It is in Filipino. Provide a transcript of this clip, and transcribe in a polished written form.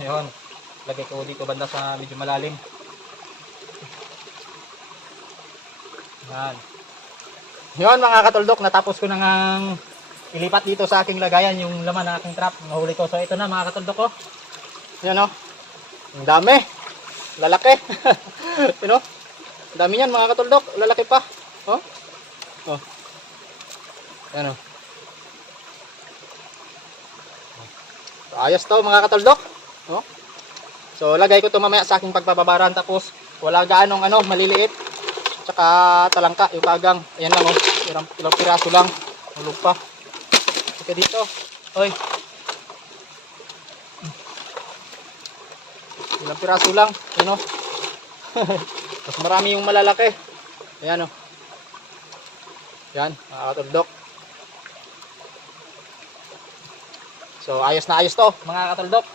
Ayun. Lagay ko dito banda sa medyo malalim. Yan. Yun mga katuldok, natapos ko nang ilipat dito sa aking lagayan yung laman ng aking trap. Nahuli ko. So ito na mga katuldok ko. Yan o. Ang dami. Lalaki. You know? Ang dami yan mga katuldok. Lalaki pa. Oh. Oh. Yan o. So, ayos to mga katuldok. Oh. So lagay ko to mamaya sa aking pagpapabaran. Tapos wala gaanong maliliit. Tsaka talangka, yung bagang. Ayan lang oh. Ilang piraso lang. Hulog pa. Sige dito. Oy. Ilang piraso lang. Ayan oh. Mas marami yung malalaki. Ayan oh. Yan, mga katuldok. So ayos na ayos to, mga katuldok.